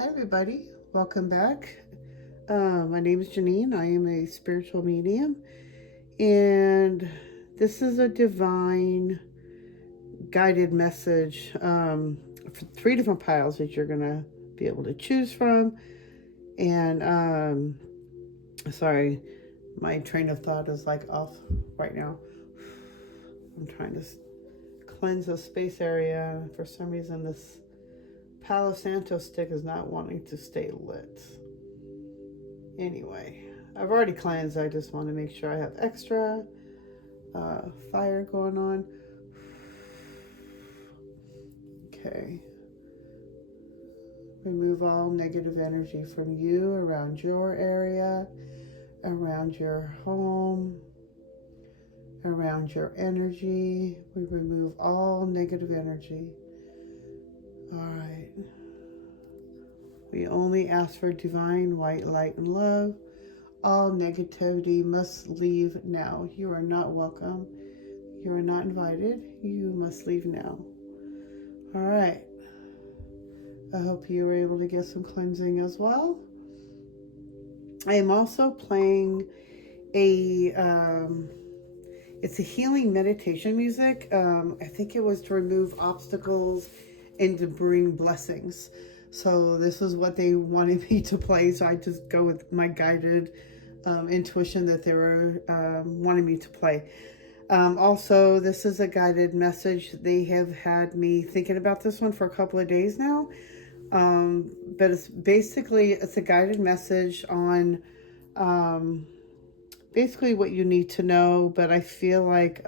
Hi, everybody. Welcome back. My name is Janine. I am a spiritual medium, and this is a divine guided message for three different piles that you're going to be able to choose from. And sorry, my train of thought is like off right now. I'm trying to cleanse the space area. For some reason, this Palo Santo stick is not wanting to stay lit. Anyway, I've already cleansed. I just want to make sure I have extra fire going on. Okay. Remove all negative energy from you around your area, around your home, around your energy. We remove all negative energy. All right. We only ask for divine white light and love. All negativity must leave now. You are not welcome. You are not invited. You must leave now. All right. I hope you were able to get some cleansing as well. I am also playing it's a healing meditation music. I think it was to remove obstacles and to bring blessings. So this was what they wanted me to play. So I just go with my guided intuition that they were wanting me to play. Also, this is a guided message. They have had me thinking about this one for a couple of days now. But it's a guided message on basically what you need to know. But I feel like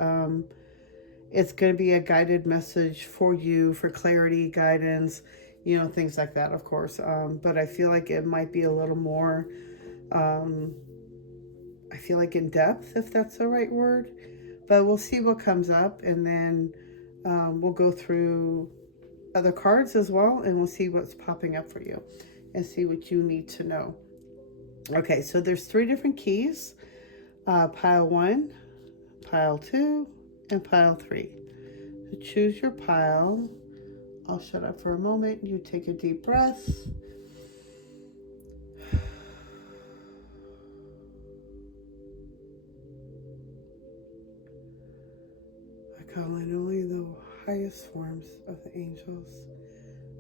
it's going to be a guided message for you for clarity, guidance, things like that, of course. But I feel like it might be a little more, I feel like in depth, if that's the right word. But we'll see what comes up, and then we'll go through other cards as well, and we'll see what's popping up for you and see what you need to know. Okay, so there's three different keys. Pile 1, pile 2, and pile 3. So choose your pile. I'll shut up for a moment. You take a deep breath. I call in only the highest forms of the angels.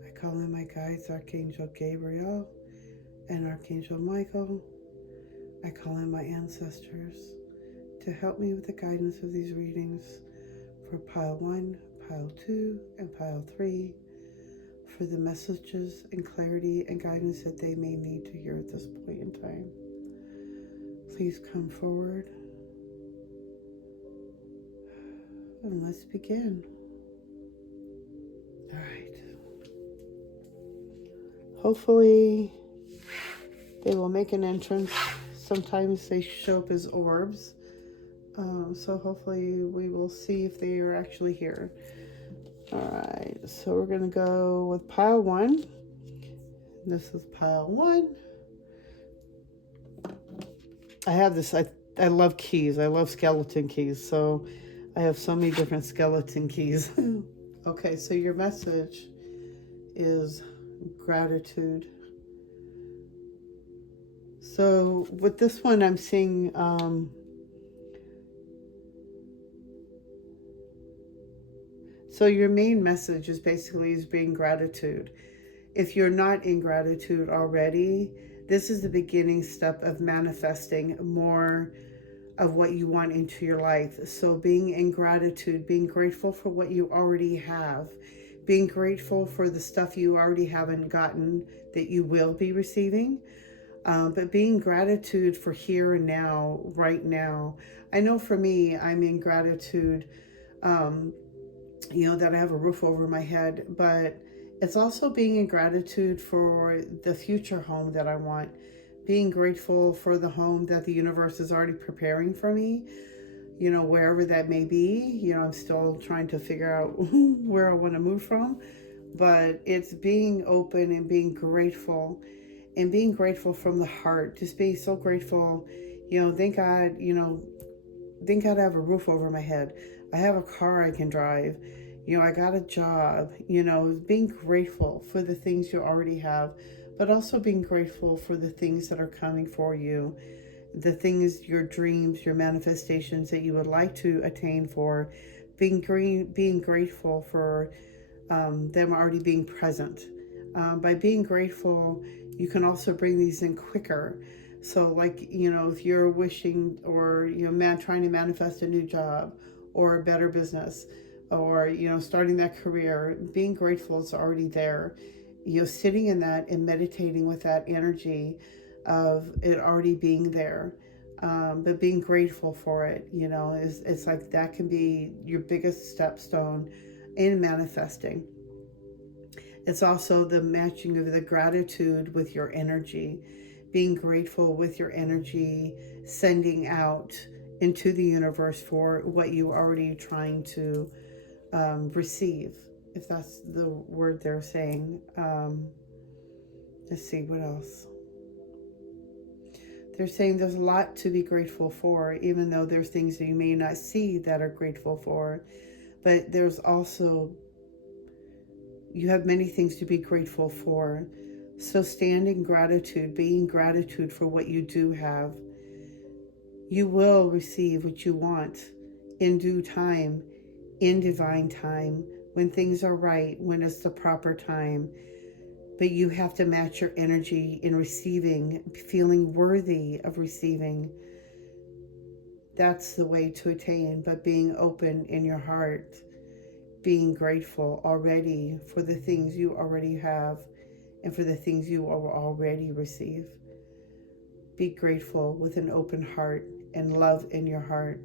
I call in my guides, Archangel Gabriel and Archangel Michael. I call in my ancestors to help me with the guidance of these readings for pile 1, pile 2, and pile 3, for the messages and clarity and guidance that they may need to hear at this point in time. Please come forward and let's begin. All right. Hopefully they will make an entrance. Sometimes they show up as orbs. So hopefully we will see if they are actually here. All right, so we're going to go with pile 1. This is pile 1. I have this, I love keys. I love skeleton keys. So I have so many different skeleton keys. Okay, so your message is gratitude. So with this one, I'm seeing so your main message is being gratitude. If you're not in gratitude already, this is the beginning step of manifesting more of what you want into your life. So being in gratitude, being grateful for what you already have, being grateful for the stuff you already haven't gotten that you will be receiving. But being gratitude for here and now, right now. I know for me, I'm in gratitude, that I have a roof over my head, but it's also being in gratitude for the future home that I want. Being grateful for the home that the universe is already preparing for me, wherever that may be. I'm still trying to figure out where I want to move from, but it's being open and being grateful from the heart, just being so grateful. Thank God, thank God I have a roof over my head. I have a car I can drive. I got a job. Being grateful for the things you already have, but also being grateful for the things that are coming for you, the things, your dreams, your manifestations that you would like to attain for, being grateful for them already being present. By being grateful, you can also bring these in quicker. So, like, if you're wishing or, trying to manifest a new job or a better business or, starting that career, being grateful is already there. Sitting in that and meditating with that energy of it already being there. But being grateful for it, it's like that can be your biggest stepstone in manifesting. It's also the matching of the gratitude with your energy, being grateful with your energy, sending out into the universe for what you already trying to receive, if that's the word they're saying. Let's see, what else? They're saying there's a lot to be grateful for, even though there's things that you may not see that are grateful for. But there's also, you have many things to be grateful for. So stand in gratitude, being gratitude for what you do have. You will receive what you want in due time, in divine time, when things are right, when it's the proper time. But you have to match your energy in receiving, feeling worthy of receiving. That's the way to attain, but being open in your heart, being grateful already for the things you already have and for the things you already receive. Be grateful with an open heart and love in your heart.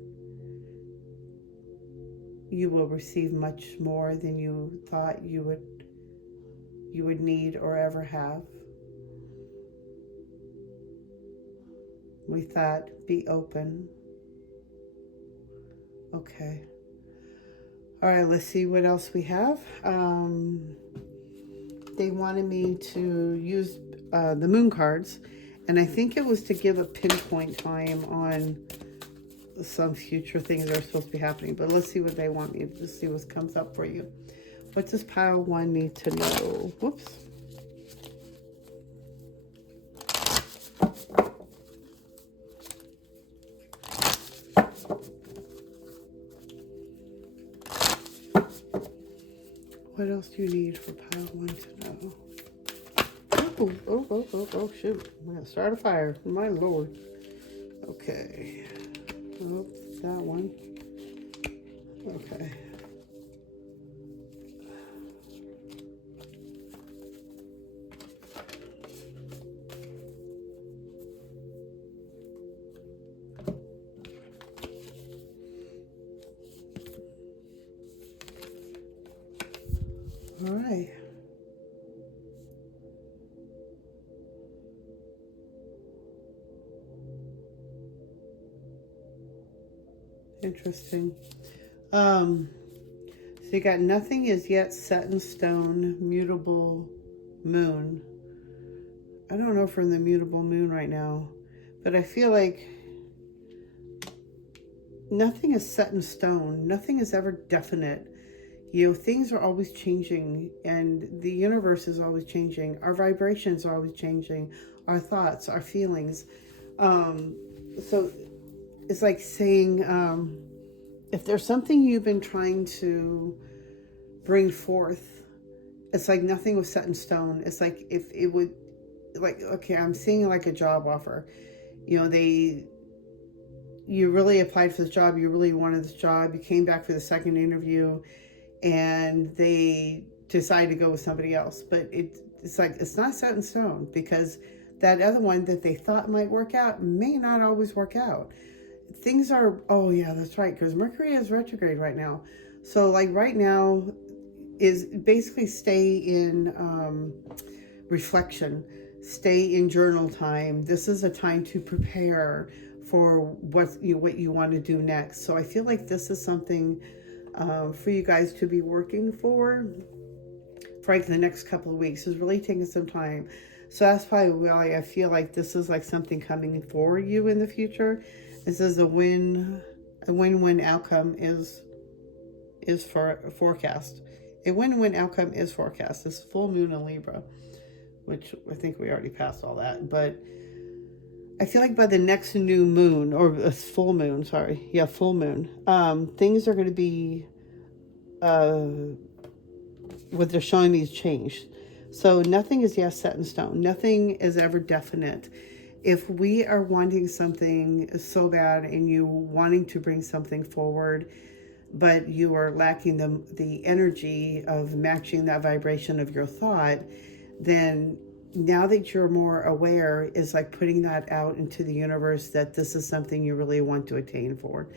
You will receive much more than you thought you would need or ever have. With that, be open. Okay. All right, let's see what else we have. They wanted me to use the moon cards, and I think it was to give a pinpoint time on some future things that are supposed to be happening. But let's see what they want me to see what comes up for you. What does pile 1 need to know? Whoops. What else do you need for pile 1 to know? Oh, shoot. I'm going to start a fire. My Lord. Okay. Oops, that one. Okay. All right. Interesting. So you got nothing is yet set in stone, mutable moon. I don't know if we're in the mutable moon right now, but I feel like nothing is set in stone. Nothing is ever definite. Things are always changing, and the universe is always changing. Our vibrations are always changing. Our thoughts, our feelings. So it's like saying, if there's something you've been trying to bring forth, it's like nothing was set in stone. It's like if it would, like, okay, I'm seeing like a job offer. You really applied for this job. You really wanted this job. You came back for the second interview, and they decided to go with somebody else. But it's like, it's not set in stone, because that other one that they thought might work out may not always work out. Things are, oh yeah, that's right, because Mercury is retrograde right now. So like right now is basically stay in reflection, stay in journal time. This is a time to prepare for what you want to do next. So I feel like this is something for you guys to be working for like the next couple of weeks, is really taking some time. So that's probably why I feel like this is like something coming for you in the future. It says a win-win outcome is for forecast. A win-win outcome is forecast. This full moon in Libra. which I think we already passed all that. But I feel like by the next new moon, or full moon, full moon, things are going to be, uh, what they're showing me is changed. So nothing is yet set in stone. Nothing is ever definite. If we are wanting something so bad and you wanting to bring something forward, but you are lacking the energy of matching that vibration of your thought, then now that you're more aware, is like putting that out into the universe that this is something you really want to attain for.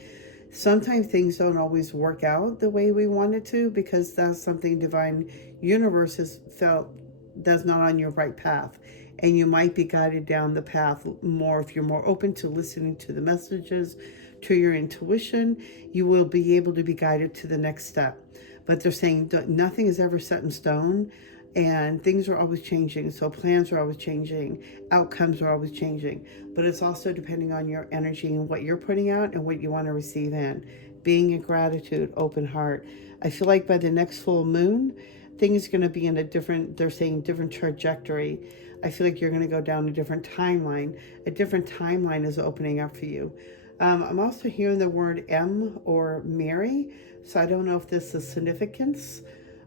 Sometimes things don't always work out the way we want it to, because that's something divine universe has felt that's not on your right path. And you might be guided down the path more if you're more open to listening to the messages, to your intuition. You will be able to be guided to the next step. But they're saying nothing is ever set in stone, and things are always changing. So plans are always changing, outcomes are always changing. But it's also depending on your energy and what you're putting out and what you want to receive in. Being in gratitude, open heart. I feel like by the next full moon, things are going to be in a different, they're saying different trajectory. I feel like you're going to go down a different timeline. A different timeline is opening up for you. I'm also hearing the word M or Mary. So I don't know if this is significance.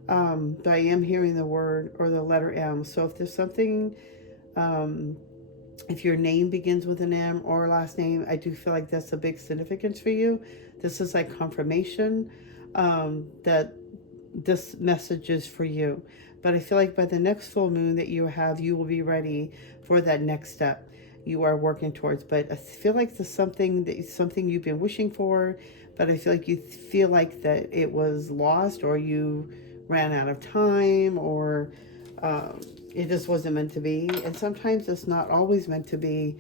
But I am hearing the word or the letter M. So if there's something, if your name begins with an M or last name, I do feel like that's a big significance for you. This is like confirmation that this message is for you. But I feel like by the next full moon that you have, you will be ready for that next step you are working towards. But I feel like there's something you've been wishing for, but I feel like you feel like that it was lost, or you ran out of time, or it just wasn't meant to be. And sometimes it's not always meant to be,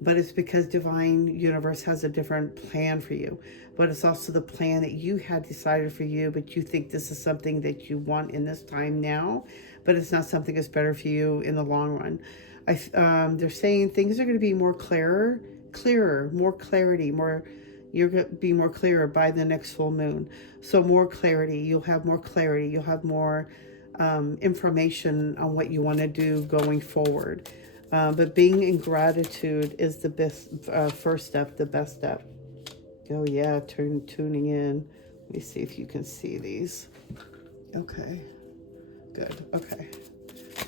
but it's because divine universe has a different plan for you. But it's also the plan that you had decided for you, but you think this is something that you want in this time now, but it's not something that's better for you in the long run. They're saying things are going to be more clearer, more clarity, you're going to be more clearer by the next full moon. So more clarity, you'll have more clarity, you'll have more information on what you want to do going forward. But being in gratitude is the best first step, the best step. Oh yeah, tuning in. Let me see if you can see these. Okay, good. Okay,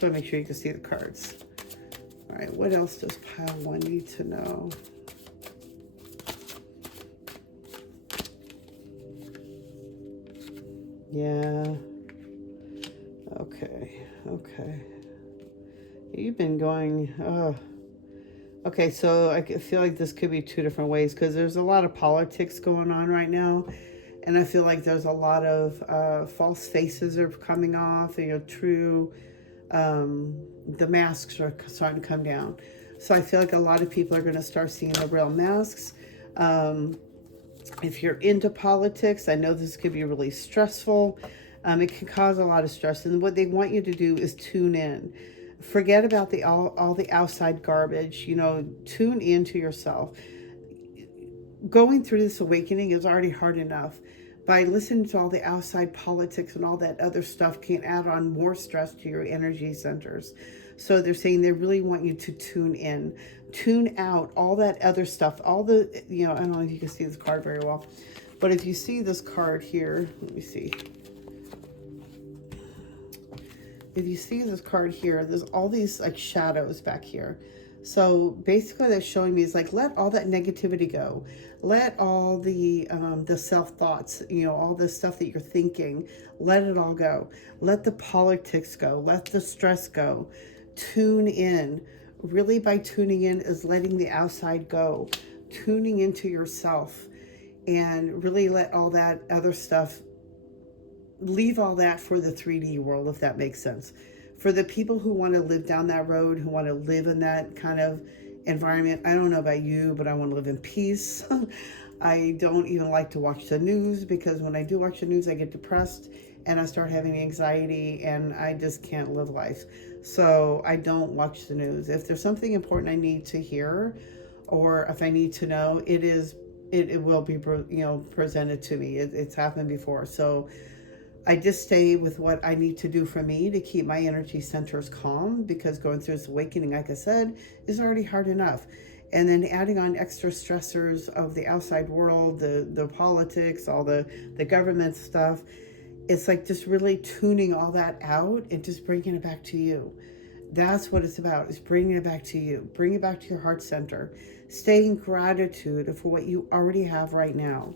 so make sure you can see the cards. All right, what else does pile one need to know? Yeah. Okay. You've been going, okay, so I feel like this could be two different ways, because there's a lot of politics going on right now. And I feel like there's a lot of false faces are coming off, and true, the masks are starting to come down. So I feel like a lot of people are going to start seeing the real masks. If you're into politics, I know this could be really stressful. It can cause a lot of stress. And what they want you to do is tune in. Forget about all the outside garbage. Tune into yourself. Going through this awakening is already hard enough. By listening to all the outside politics and all that other stuff can add on more stress to your energy centers. So they're saying they really want you to tune in, tune out all that other stuff, all the, I don't know if you can see this card very well, but if you see this card here, let me see. If you see this card here, there's all these like shadows back here. So basically that's showing me is like, let all that negativity go. Let all the self-thoughts, all the stuff that you're thinking, let it all go. Let the politics go. Let the stress go. Tune in. Really, by tuning in is letting the outside go. Tuning into yourself, and really let all that other stuff, leave all that for the 3D world, if that makes sense. For the people who want to live down that road, who want to live in that kind of environment, I don't know about you, but I want to live in peace. I don't even like to watch the news, because when I do watch the news, I get depressed and I start having anxiety, and I just can't live life. So I don't watch the news. If there's something important I need to hear, or if I need to know, it will be presented to me. It's happened before. So I just stay with what I need to do for me to keep my energy centers calm, because going through this awakening, like I said, is already hard enough. And then adding on extra stressors of the outside world, the politics, all the government stuff, it's like just really tuning all that out and just bringing it back to you. That's what it's about, is bringing it back to you. Bring it back to your heart center. Stay in gratitude for what you already have right now.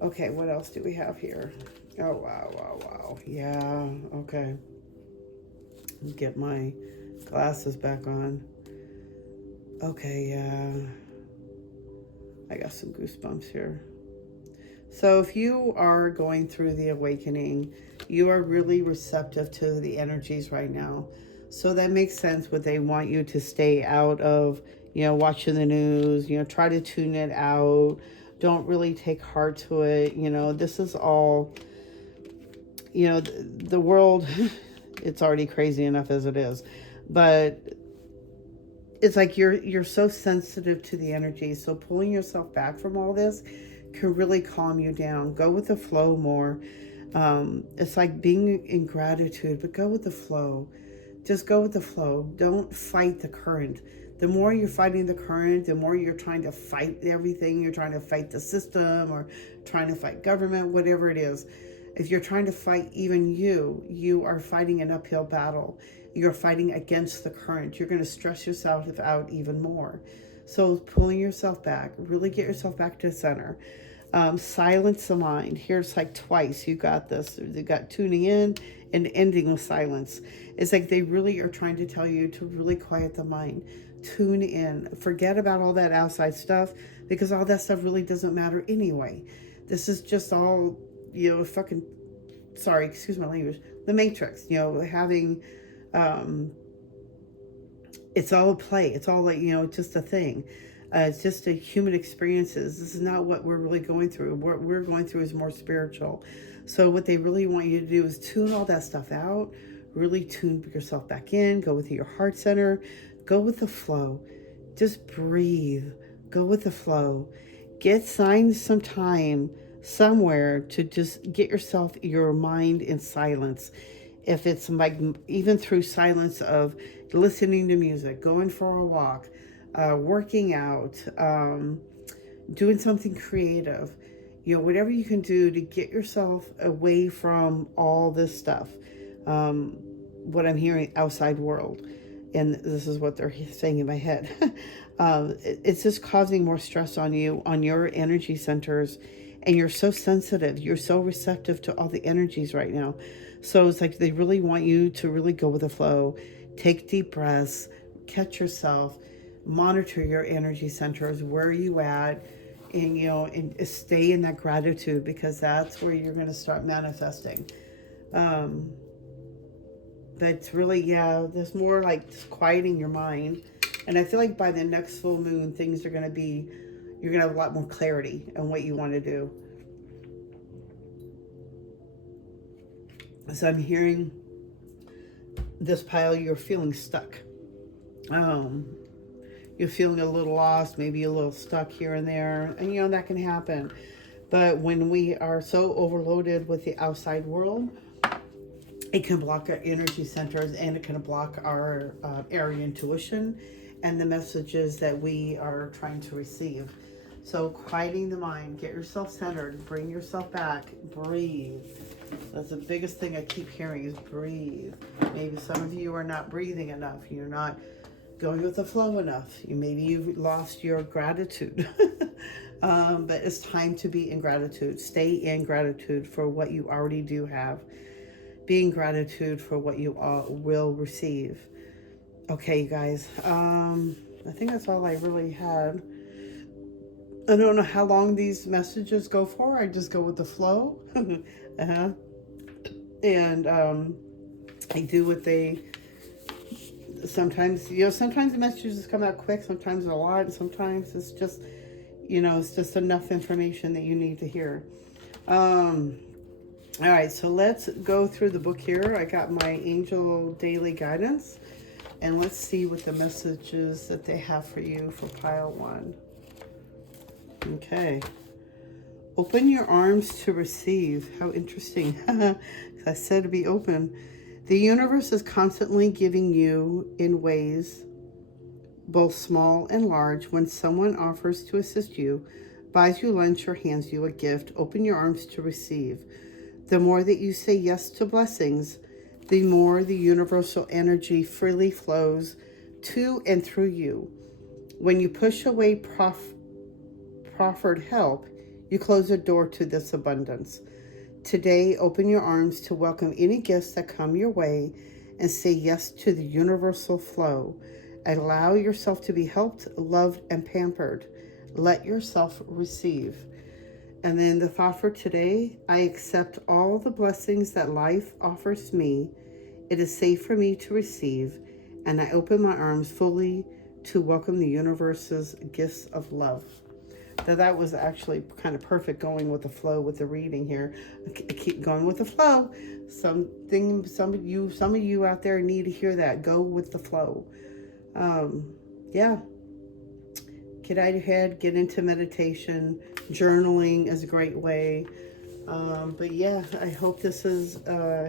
Okay, what else do we have here? Oh, wow. Yeah, okay. Get my glasses back on. Okay, yeah. I got some goosebumps here. So if you are going through the awakening, you are really receptive to the energies right now. So that makes sense what they want you to stay out of, watching the news, try to tune it out. Don't really take heart to it. This is all, the world, it's already crazy enough as it is. But it's like you're so sensitive to the energy. So pulling yourself back from all this can really calm you down. Go with the flow more. It's like being in gratitude, but go with the flow. Just go with the flow. Don't fight the current. The more you're fighting the current, the more you're trying to fight everything. You're trying to fight the system or trying to fight government, whatever it is. If you're trying to fight even you are fighting an uphill battle. You're fighting against the current. You're going to stress yourself out even more. So pulling yourself back, really get yourself back to the center. Silence the mind. Here's like twice. You got this. You got tuning in and ending with silence. It's like they really are trying to tell you to really quiet the mind. Tune in. Forget about all that outside stuff, because all that stuff really doesn't matter anyway. This is just all, fucking, sorry, excuse my language, the Matrix, having, it's all a play. It's all like, just a thing. It's just a human experiences. This is not what we're really going through. What we're going through is more spiritual. So what they really want you to do is tune all that stuff out, really tune yourself back in, go with your heart center, go with the flow. Just breathe, go with the flow. Get some time somewhere to just get your mind in silence. If it's like even through silence of listening to music, going for a walk, working out, doing something creative, whatever you can do to get yourself away from all this stuff. What I'm hearing outside world, and this is what they're saying in my head. It's just causing more stress on you, on your energy centers, and you're so sensitive. You're so receptive to all the energies right now. So it's like they really want you to really go with the flow. Take deep breaths, catch yourself, monitor your energy centers, where are you at, and and stay in that gratitude, because that's where you're going to start manifesting. But it's really, there's more like just quieting your mind. And I feel like by the next full moon, things are going to be, you're going to have a lot more clarity on what you want to do. So I'm hearing this pile, you're feeling stuck. You're feeling a little lost, maybe a little stuck here and there. And that can happen. But when we are so overloaded with the outside world, it can block our energy centers, and it can block our area intuition and the messages that we are trying to receive. So quieting the mind, get yourself centered, bring yourself back, breathe. That's the biggest thing I keep hearing is breathe. Maybe some of you are not breathing enough. You're not going with the flow enough. Maybe you've lost your gratitude. But it's time to be in gratitude. Stay in gratitude for what you already do have. Be in gratitude for what you will receive. Okay, you guys. I think that's all I really had. I don't know how long these messages go for. I just go with the flow. And I do what they... Sometimes, sometimes the messages come out quick. Sometimes a lot. And sometimes it's just, it's just enough information that you need to hear. All right, so let's go through the book here. I got my Angel Daily Guidance, and let's see what the messages that they have for you for pile 1. Okay. Open your arms to receive. How interesting. I said to be open. The universe is constantly giving you in ways, both small and large. When someone offers to assist you, buys you lunch, or hands you a gift, open your arms to receive. The more that you say yes to blessings, the more the universal energy freely flows to and through you. When you push away proffered help, you close a door to this abundance. Today, open your arms to welcome any gifts that come your way and say yes to the universal flow. Allow yourself to be helped, loved, and pampered. Let yourself receive. And then the thought for today, I accept all the blessings that life offers me. It is safe for me to receive, and I open my arms fully to welcome the universe's gifts of love. Now that was actually kind of perfect, going with the flow with the reading here. I keep going with the flow. Some of you out there need to hear that. Go with the flow. Yeah. Get out of your head, get into meditation. Journaling is a great way. But yeah, I hope this has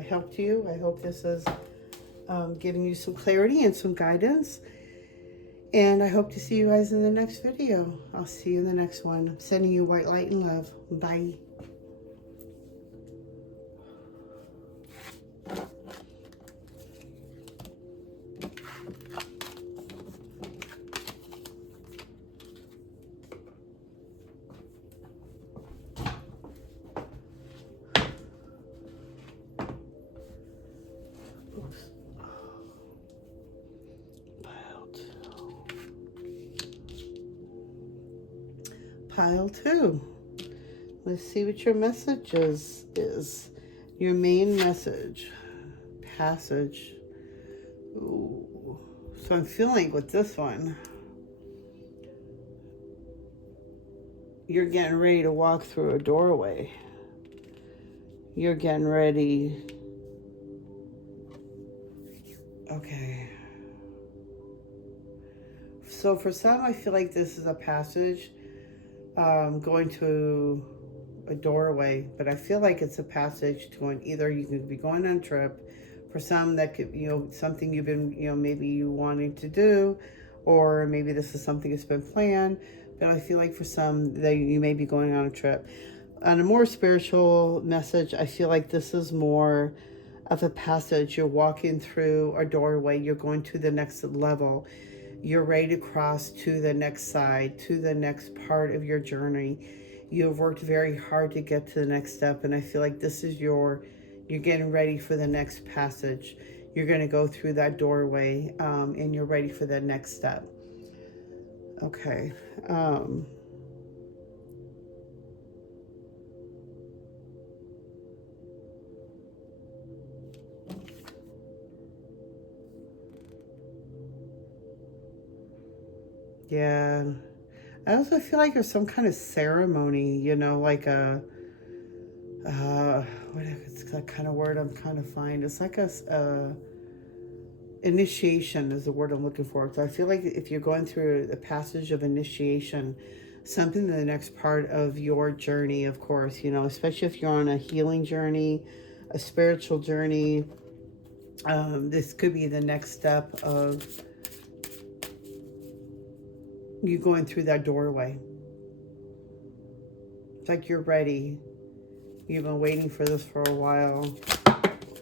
helped you. I hope this has given you some clarity and some guidance. And I hope to see you guys in the next video. I'll see you in the next one. I'm sending you white light and love. Bye. Pile 2. Let's see what your message is. Your main message. Passage. Ooh. So I'm feeling with this one, you're getting ready to walk through a doorway. You're getting ready. Okay. So for some, I feel like this is a passage going to a doorway, but I feel like it's a passage to either you could be going on a trip. For some, that could, something you've been, maybe you wanting to do, or maybe this is something that's been planned. But I feel like for some, that you may be going on a trip. On a more spiritual message, I feel like this is more of a passage. You're walking through a doorway. You're going to the next level. You're ready to cross to the next side, to the next part of your journey. You have worked very hard to get to the next step, and I feel like this is you're getting ready for the next passage. You're going to go through that doorway, and you're ready for the next step. Okay. Yeah. I also feel like there's some kind of ceremony, like what's that kind of word I'm trying to find? It's like a initiation is the word I'm looking for. So I feel like if you're going through the passage of initiation, something to the next part of your journey, of course, especially if you're on a healing journey, a spiritual journey, this could be the next step of you going through that doorway. It's like you're ready. You've been waiting for this for a while.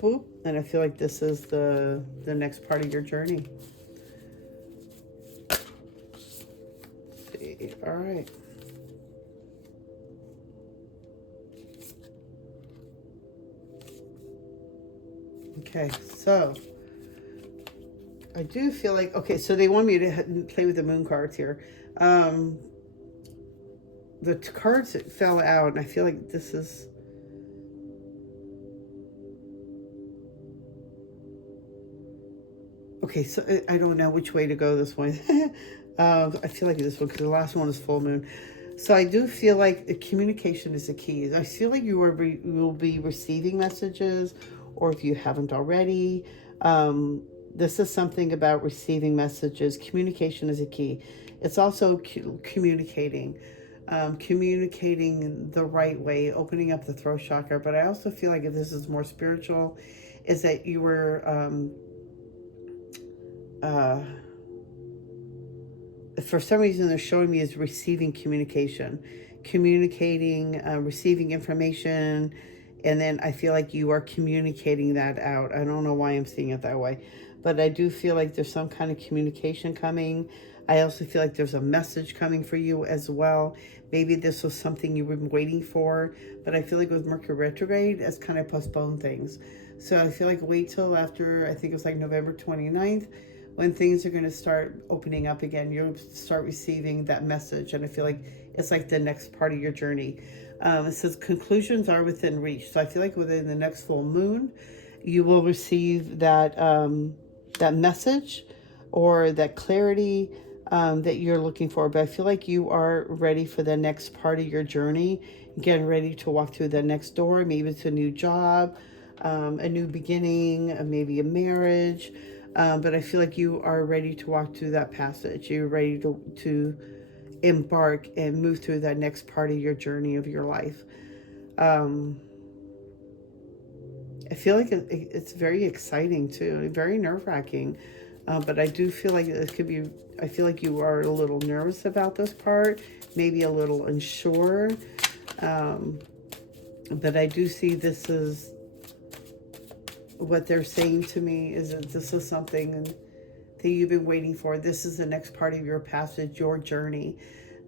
Boop. And I feel like this is the next part of your journey. All right. Okay, so I do feel like, okay, so they want me to play with the moon cards here. The cards fell out, and I feel like this is... Okay, so I don't know which way to go this way. I feel like this one, because the last one is full moon. So I do feel like communication is the key. I feel like you will be receiving messages, or if you haven't already, this is something about receiving messages. Communication is a key. It's also communicating. communicating the right way, opening up the throat chakra. But I also feel like if this is more spiritual, is that you were uh, for some reason they're showing me is receiving communication, communicating, receiving information, and then I feel like you are communicating that out. I don't know why I'm seeing it that way, but I do feel like there's some kind of communication coming. I also feel like there's a message coming for you as well. Maybe this was something you've been waiting for, but I feel like with Mercury retrograde, it's kind of postponed things. So I feel like wait till after, I think it's like November 29th, when things are going to start opening up again. You'll start receiving that message, and I feel like it's like the next part of your journey. It says conclusions are within reach. So I feel like within the next full moon, you will receive that that message or that clarity that you're looking for. But I feel like you are ready for the next part of your journey, getting ready to walk through the next door. Maybe it's a new job, a new beginning, maybe a marriage. But I feel like you are ready to walk through that passage. You're ready to embark and move through that next part of your journey of your life. I feel like it's very exciting too, very nerve-wracking. But I do feel like it could be, I feel like you are a little nervous about this part, maybe a little unsure. But I do see this is what they're saying to me is that this is something that you've been waiting for. This is the next part of your passage, your journey.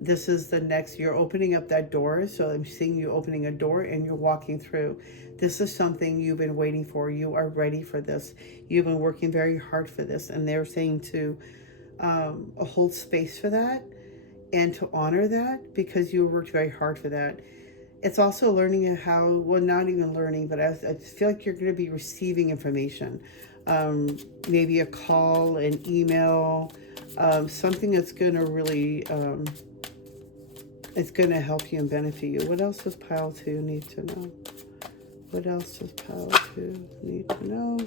This is the next, you're opening up that door. So I'm seeing you opening a door and you're walking through. This is something you've been waiting for. You are ready for this. You've been working very hard for this. And they're saying to hold space for that and to honor that because you worked very hard for that. It's also learning how, well, not even learning, but I feel like you're going to be receiving information. Maybe a call, an email, something that's going to really, it's going to help you and benefit you. What else does pile 2 need to know? What else does pile 2 need to know?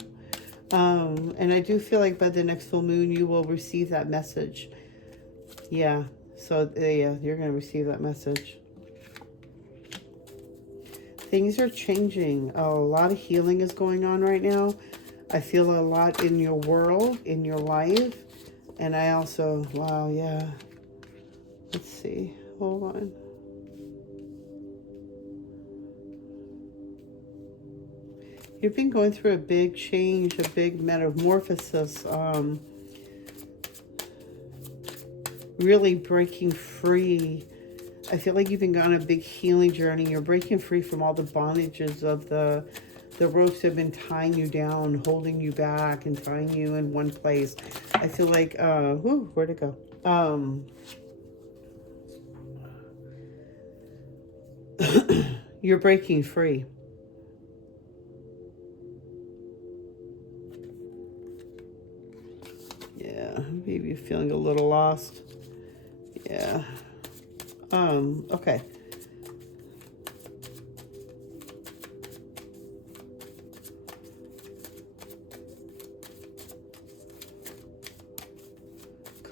And I do feel like by the next full moon, you will receive that message. Yeah. So yeah, you're going to receive that message. Things are changing. A lot of healing is going on right now. I feel a lot in your world, in your life. And I also, wow, yeah. Let's see. Hold on. You've been going through a big change, a big metamorphosis. Really breaking free. I feel like you've been on a big healing journey. You're breaking free from all the bondages of the ropes that have been tying you down, holding you back, and tying you in one place. I feel like, where'd it go? You're breaking free. Yeah, maybe you're feeling a little lost. Yeah. Okay.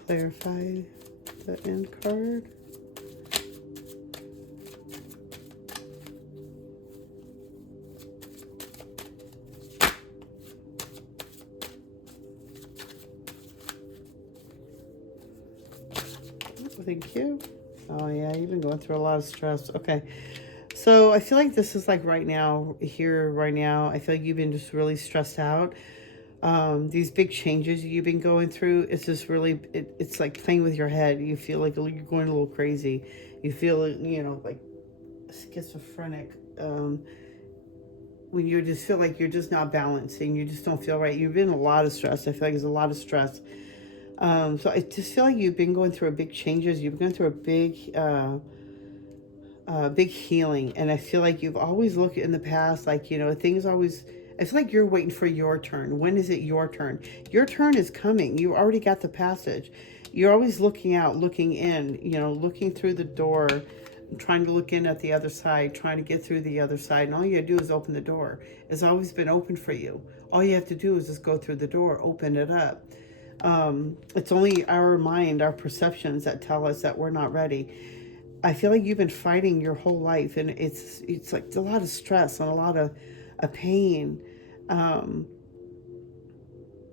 Clarify the end card. Thank you. Oh yeah, you've been going through a lot of stress. Okay. So I feel like this is like right now, here, right now. I feel like you've been just really stressed out. These big changes you've been going through, it's just really, it's like playing with your head. You feel like you're going a little crazy. You feel, you know, like schizophrenic. When you just feel like you're just not balancing, you just don't feel right. You've been in a lot of stress. I feel like there's a lot of stress. So I just feel like you've been going through a big changes. You've been through a big healing. And I feel like you've always looked in the past, like, you know, things always, I feel like you're waiting for your turn. When is it your turn? Your turn is coming. You already got the passage. You're always looking out, looking in, you know, looking through the door, trying to look in at the other side, trying to get through the other side. And all you do is open the door. It's always been open for you. All you have to do is just go through the door, open it up. It's only our mind, our perceptions that tell us that we're not ready. I feel like you've been fighting your whole life, and it's like a lot of stress and a lot of pain, um,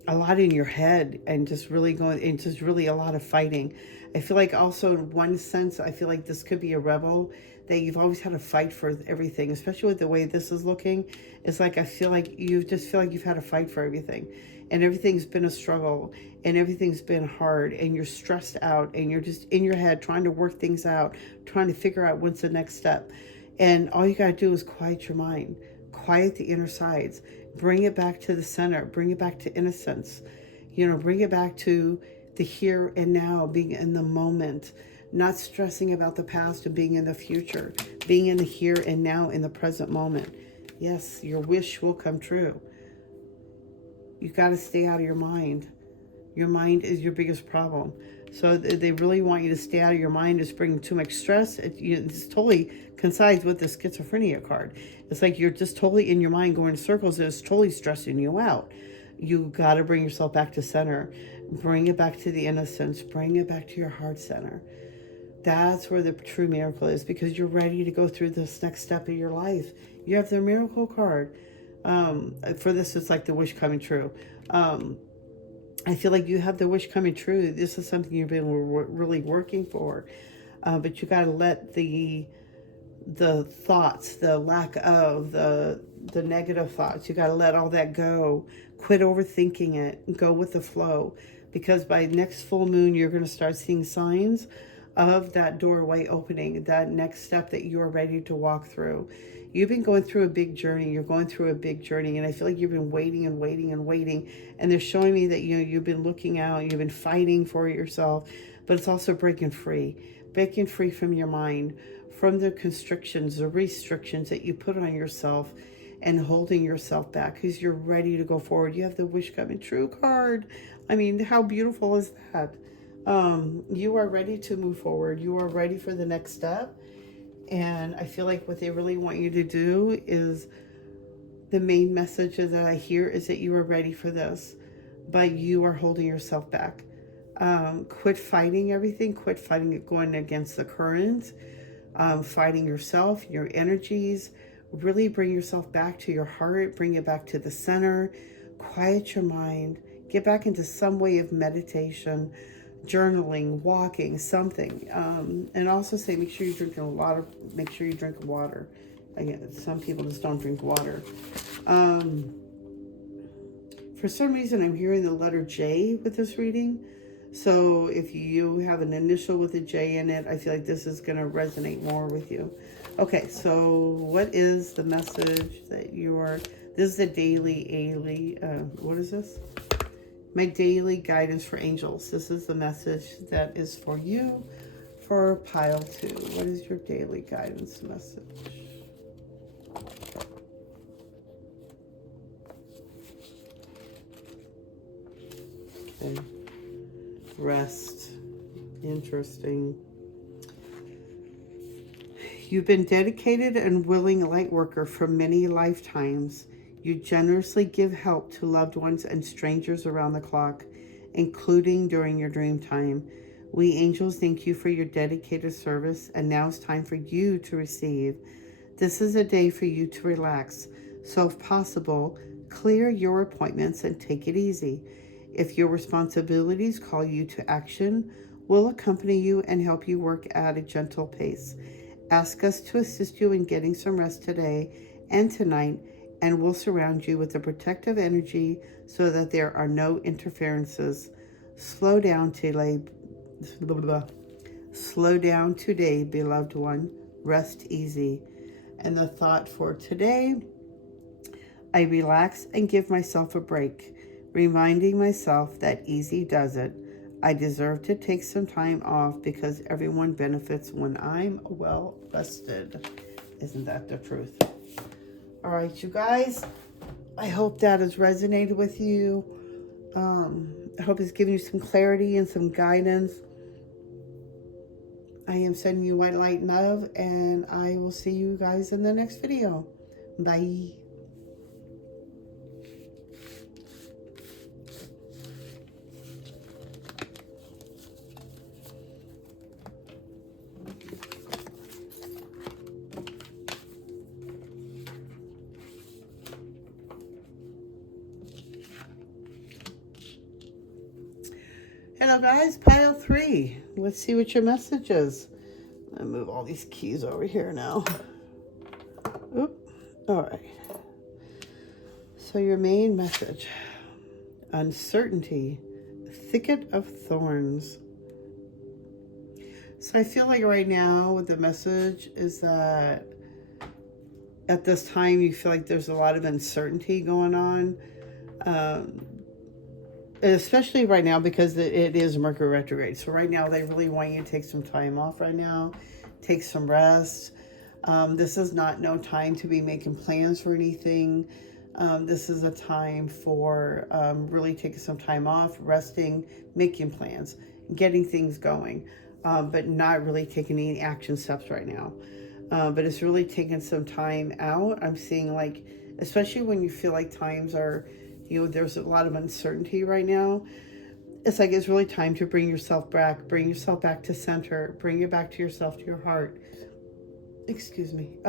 a lot in your head, and just really going, and just really a lot of fighting. I feel like also in one sense, I feel like this could be a rebel, that you've always had to fight for everything, especially with the way this is looking. It's like I feel like you just feel like you've had to fight for everything, and everything's been a struggle, and everything's been hard, and you're stressed out, and you're just in your head trying to work things out, trying to figure out what's the next step. And all you got to do is quiet your mind, quiet the inner sides, bring it back to the center, bring it back to innocence, bring it back to the here and now, being in the moment, not stressing about the past and being in the future, being in the here and now, in the present moment. Yes, your wish will come true. You got to stay out of your mind. Your mind is your biggest problem. So they really want you to stay out of your mind. It's bringing too much stress. It's totally coincides with the schizophrenia card. It's like you're just totally in your mind going in circles, and it's totally stressing you out. You got to bring yourself back to center. Bring it back to the innocence. Bring it back to your heart center. That's where the true miracle is, because you're ready to go through this next step of your life. You have the miracle card. For this, it's like the wish coming true. I feel like you have the wish coming true. This is something you've been really working for. But you got to let the thoughts, the lack of, the negative thoughts, you got to let all that go. Quit overthinking it. Go with the flow. Because by next full moon, you're going to start seeing signs of that doorway opening, that next step that you're ready to walk through. You've been going through a big journey. You're going through a big journey. And I feel like you've been waiting and waiting and waiting. And they're showing me that, you've been looking out, you've been fighting for yourself, but it's also breaking free from your mind, from the constrictions, the restrictions that you put on yourself, and holding yourself back, because you're ready to go forward. You have the wish coming true card. I mean, how beautiful is that? You are ready to move forward. You are ready for the next step. And I feel like what they really want you to do is, the main message that I hear is that you are ready for this, but you are holding yourself back. Quit fighting everything. Quit fighting it, going against the current, fighting yourself, your energies. Really bring yourself back to your heart. Bring it back to the center. Quiet your mind. Get back into some way of meditation, journaling, walking, something. And also say, make sure you drink water. Again, some people just don't drink water. For some reason, I'm hearing the letter J with this reading. So if you have an initial with a J in it, I feel like this is going to resonate more with you. Okay, so what is the message that this is the daily, what is this? My daily guidance for angels. This is the message that is for you for pile 2. What is your daily guidance message? Okay. Rest. Interesting. You've been dedicated and willing light worker for many lifetimes. You generously give help to loved ones and strangers around the clock, including during your dream time. We angels thank you for your dedicated service, and now it's time for you to receive. This is a day for you to relax. So if possible, clear your appointments and take it easy. If your responsibilities call you to action, we'll accompany you and help you work at a gentle pace. Ask us to assist you in getting some rest today and tonight, and we'll surround you with a protective energy so that there are no interferences. Slow down today, beloved one. Rest easy. And the thought for today, I relax and give myself a break, reminding myself that easy does it. I deserve to take some time off because everyone benefits when I'm well rested. Isn't that the truth? All right, you guys, I hope that has resonated with you. I hope it's given you some clarity and some guidance. I am sending you white light and love, and I will see you guys in the next video. Bye. Hello guys, pile 3. Let's see what your message is. I'm gonna move all these keys over here now. Oop. All right. So your main message. Uncertainty. Thicket of thorns. So I feel like right now the message is that at this time you feel like there's a lot of uncertainty going on. Especially right now because it is Mercury retrograde. So right now they really want you to take some time off right now. Take some rest. This is not no time to be making plans for anything. This is a time for really taking some time off, resting, making plans, getting things going, but not really taking any action steps right now. But it's really taking some time out. I'm seeing like, especially when you feel like times are, there's a lot of uncertainty right now. It's like it's really time to bring yourself back to center, bring it back to yourself, to your heart. Excuse me.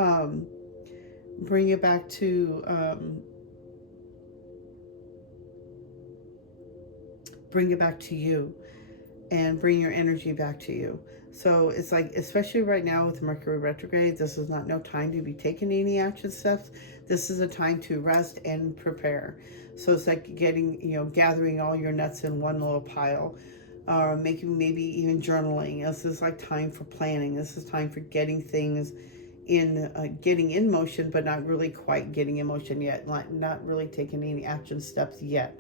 Bring it back to you, and bring your energy back to you. So it's like, especially right now with Mercury retrograde, this is not no time to be taking any action steps. This is a time to rest and prepare. So it's like gathering all your nuts in one little pile, or making maybe even journaling. This is like time for planning. This is time for getting things getting in motion, but not really quite getting in motion yet. Not really taking any action steps yet.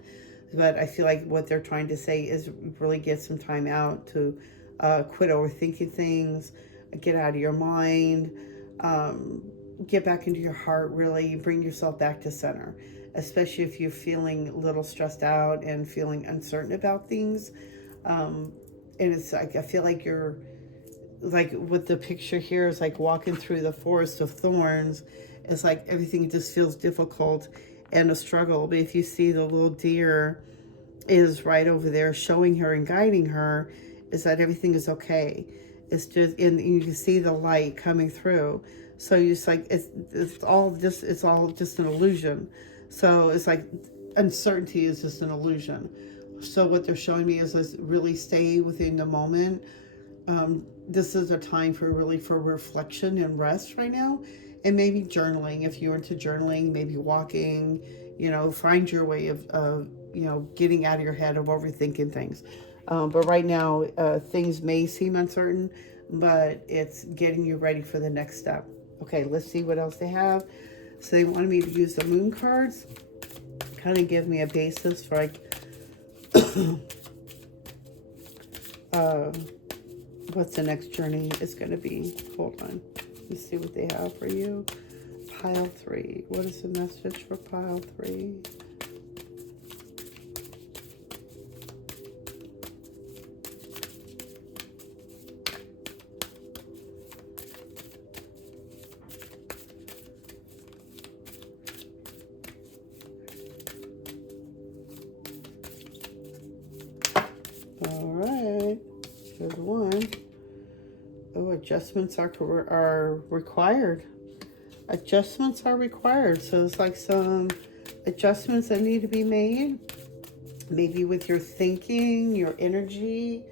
But I feel like what they're trying to say is really get some time out to quit overthinking things, get out of your mind, get back into your heart, really bring yourself back to center, especially if you're feeling a little stressed out and feeling uncertain about things. And it's like, I feel like you're, like with the picture here, is like walking through the forest of thorns. It's like everything just feels difficult and a struggle. But if you see the little deer is right over there showing her and guiding her, is that everything is okay. It's just, and you can see the light coming through. So you just like, it's all just an illusion. So it's like uncertainty is just an illusion. So what they're showing me is really stay within the moment. This is a time for reflection and rest right now, and maybe journaling. If you're into journaling, maybe walking, find your way of getting out of your head of overthinking things. But right now, things may seem uncertain, but it's getting you ready for the next step. Okay, let's see what else they have. So they wanted me to use the moon cards, kind of give me a basis for like, what's the next journey is going to be. Hold on. Let's see what they have for you. Pile 3. What is the message for pile 3? All right. Good one. Oh, adjustments are required. Adjustments are required. So it's like some adjustments that need to be made. Maybe with your thinking, your energy.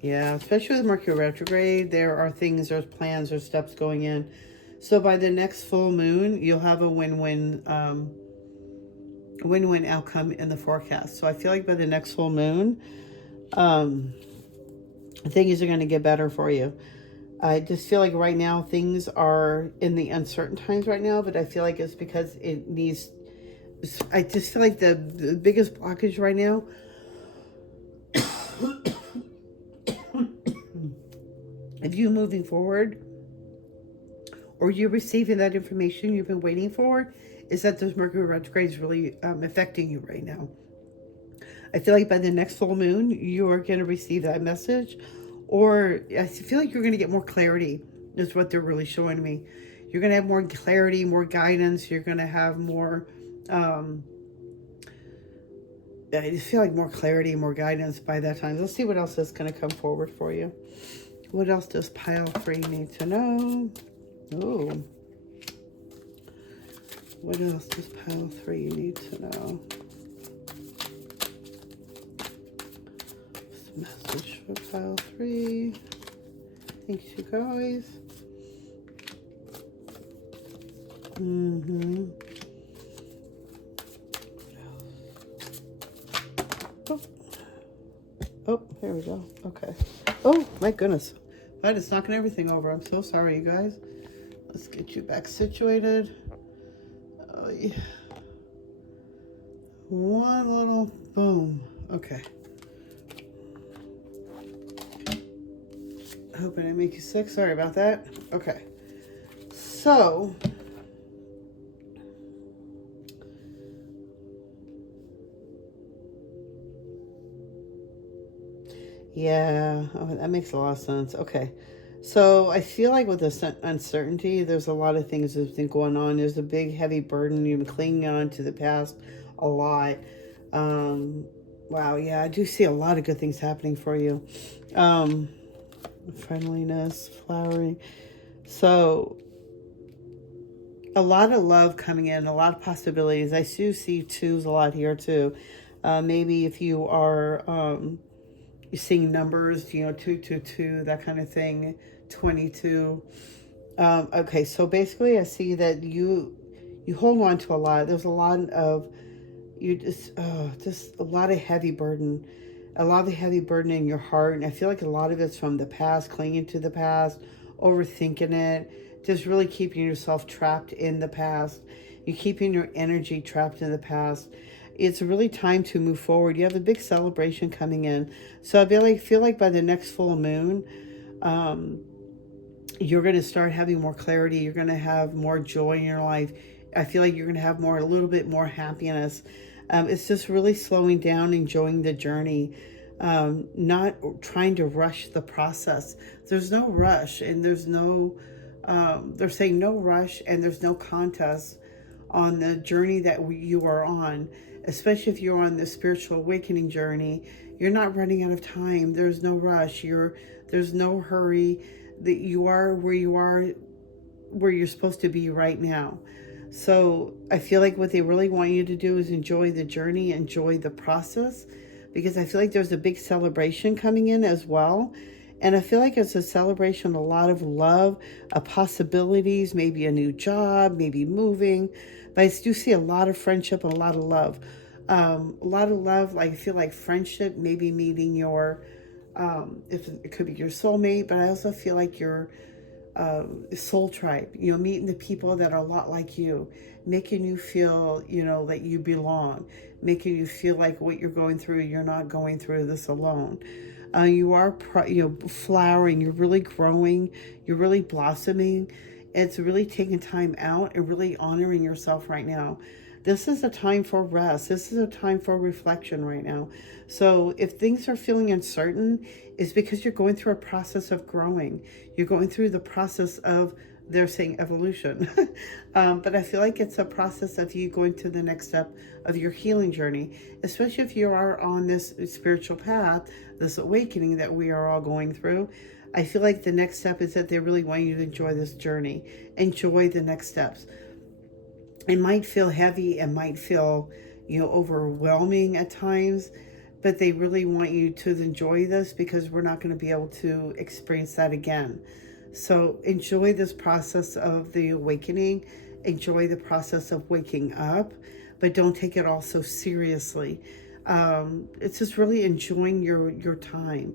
Yeah, especially with Mercury retrograde, there are things, there's plans, there's steps going in. So by the next full moon, you'll have a win-win outcome in the forecast. So I feel like by the next full moon, things are going to get better for you. I just feel like right now things are in the uncertain times right now, but I feel like it's because it needs, I just feel like the biggest blockage right now of you moving forward, or you receiving that information you've been waiting for, is that those Mercury retrogrades really affecting you right now. I feel like by the next full moon, you are going to receive that message, or I feel like you're going to get more clarity, is what they're really showing me. You're going to have more clarity, more guidance. You're going to have more, I just feel like more clarity, more guidance by that time. Let's see what else is going to come forward for you. What else does pile 3 need to know? Oh, What else does pile 3 need to know? Message for pile 3. Thanks, you guys. Oh, here we go. Okay. Oh, my goodness. I just knocking everything over. I'm so sorry, you guys. Let's get you back situated. Oh, yeah. One little boom. Okay. I hope I didn't make you sick. Sorry about that. Okay. So, yeah, oh, that makes a lot of sense. Okay. So I feel like with this uncertainty, there's a lot of things that's been going on. There's a big, heavy burden. You've been clinging on to the past a lot. Wow, yeah, I do see a lot of good things happening for you. Friendliness, flowering. So a lot of love coming in, a lot of possibilities. I do see twos a lot here too. Maybe if you are you're seeing numbers, 222, that kind of thing, 22. Okay, so basically I see that you hold on to a lot. There's a lot of you just a lot of heavy burden, a lot of heavy burden in your heart, and I feel like a lot of it's from the past, clinging to the past, overthinking it, just really keeping yourself trapped in the past. You're keeping your energy trapped in the past. It's really time to move forward. You have a big celebration coming in, so I feel like by the next full moon, you're going to start having more clarity. You're going to have more joy in your life. I feel like you're going to have a little bit more happiness. It's just really slowing down, enjoying the journey, not trying to rush the process. There's no rush, and there's no, they're saying no rush, and there's no contest on the journey that you are on, especially if you're on the spiritual awakening journey. You're not running out of time. There's no rush. There's no hurry. That you are where you're supposed to be right now. So I feel like what they really want you to do is enjoy the journey, enjoy the process, because I feel like there's a big celebration coming in as well. And I feel like it's a celebration, a lot of love, possibilities, maybe a new job, maybe moving. But I do see a lot of friendship and a lot of love. A lot of love, like I feel like friendship, maybe meeting your, if it could be your soulmate, but I also feel like your soul tribe, meeting the people that are a lot like you, making you feel, that you belong, making you feel like what you're going through, you're not going through this alone. You are, flowering, you're really growing, you're really blossoming. It's really taking time out and really honoring yourself right now. This is a time for rest. This is a time for reflection right now. So if things are feeling uncertain, it's because you're going through a process of growing. You're going through the process of, they're saying evolution. But I feel like it's a process of you going to the next step of your healing journey, especially if you are on this spiritual path, this awakening that we are all going through. I feel like the next step is that they really want you to enjoy this journey, enjoy the next steps. It might feel heavy, it might feel, overwhelming at times, but they really want you to enjoy this because we're not going to be able to experience that again. So enjoy this process of the awakening, enjoy the process of waking up, but don't take it all so seriously. It's just really enjoying your time.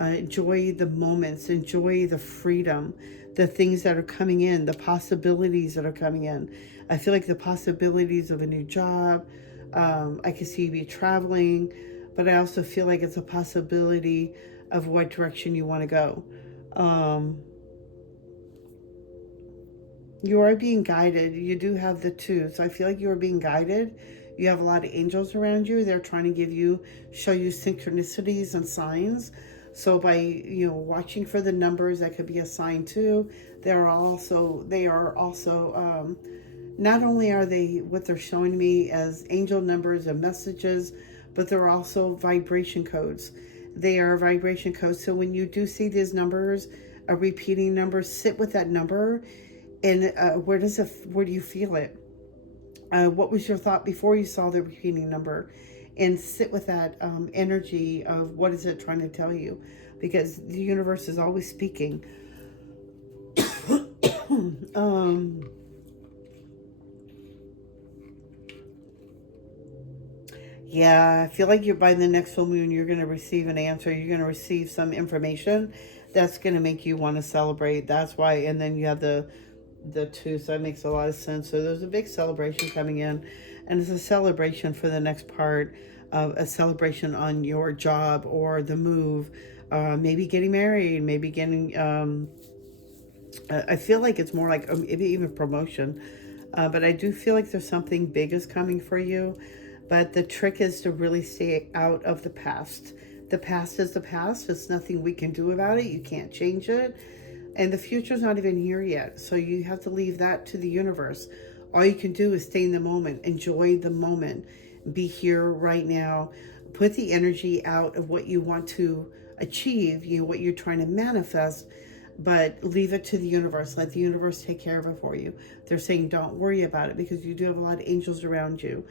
Enjoy the moments, enjoy the freedom, the things that are coming in, the possibilities that are coming in. I feel like the possibilities of a new job, I can see you traveling, but I also feel like it's a possibility of what direction you want to go. You are being guided. You do have the two. So I feel like you are being guided. You have a lot of angels around you. They're trying to show you synchronicities and signs. So by, watching for the numbers, that could be a sign too. They are also, not only are they what they're showing me as angel numbers and messages, but they're also vibration codes. They are vibration codes. So when you do see these numbers, a repeating number, sit with that number. And where do you feel it? What was your thought before you saw the repeating number? And sit with that energy of what is it trying to tell you, because the universe is always speaking. Yeah, I feel like you're by the next full moon, you're going to receive an answer. You're going to receive some information that's going to make you want to celebrate. That's why. And then you have the two, so that makes a lot of sense. So there's a big celebration coming in, and it's a celebration for the next part of a celebration on your job or the move, maybe getting married, maybe getting. I feel like it's more like maybe even promotion, but I do feel like there's something big is coming for you. But the trick is to really stay out of the past. The past is the past. There's nothing we can do about it. You can't change it. And the future's not even here yet. So you have to leave that to the universe. All you can do is stay in the moment. Enjoy the moment. Be here right now. Put the energy out of what you want to achieve, what you're trying to manifest, but leave it to the universe. Let the universe take care of it for you. They're saying don't worry about it, because you do have a lot of angels around you,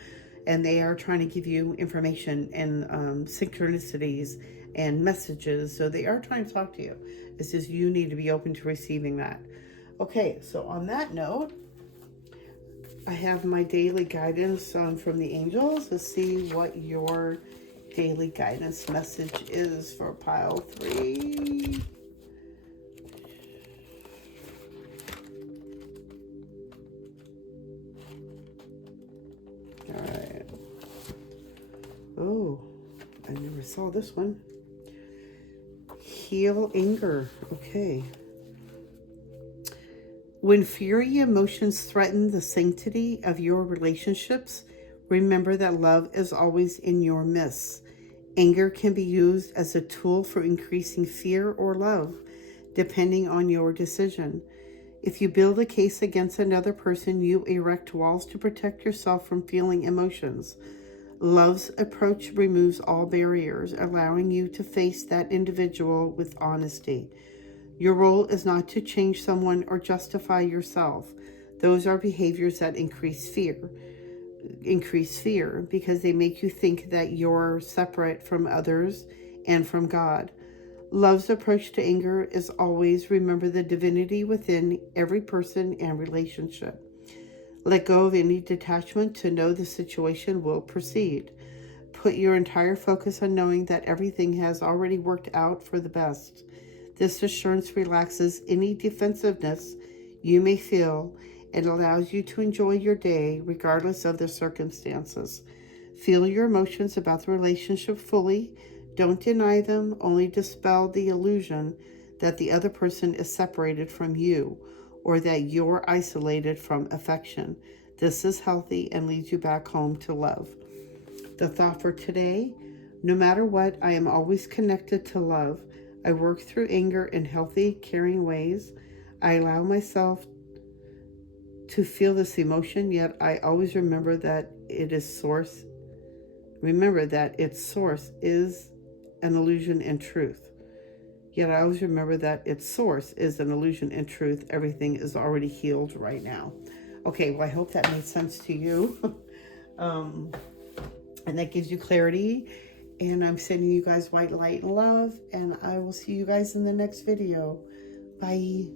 and they are trying to give you information and synchronicities and messages. So they are trying to talk to you. It's just you need to be open to receiving that. Okay, so on that note, I have my daily guidance from the angels. Let's see what your daily guidance message is for pile 3. All right. Oh, I never saw this one. Heal anger. Okay. When fury emotions threaten the sanctity of your relationships, remember that love is always in your midst. Anger can be used as a tool for increasing fear or love, depending on your decision. If you build a case against another person, you erect walls to protect yourself from feeling emotions. Love's approach removes all barriers, allowing you to face that individual with honesty. Your role is not to change someone or justify yourself. Those are behaviors that increase fear because they make you think that you're separate from others and from God. Love's approach to anger is always remember the divinity within every person and relationship. Let go of any detachment to know the situation will proceed. Put your entire focus on knowing that everything has already worked out for the best. This assurance relaxes any defensiveness you may feel and allows you to enjoy your day regardless of the circumstances. Feel your emotions about the relationship fully. Don't deny them, only dispel the illusion that the other person is separated from you or that you're isolated from affection. This is healthy and leads you back home to love. The thought for today: no matter what, I am always connected to love. I work through anger in healthy, caring ways. I allow myself to feel this emotion, yet I always remember that its source is an illusion and truth. Yet I always remember that its source is an illusion and truth. Everything is already healed right now. Okay, well, I hope that made sense to you. And that gives you clarity. And I'm sending you guys white light and love. And I will see you guys in the next video. Bye.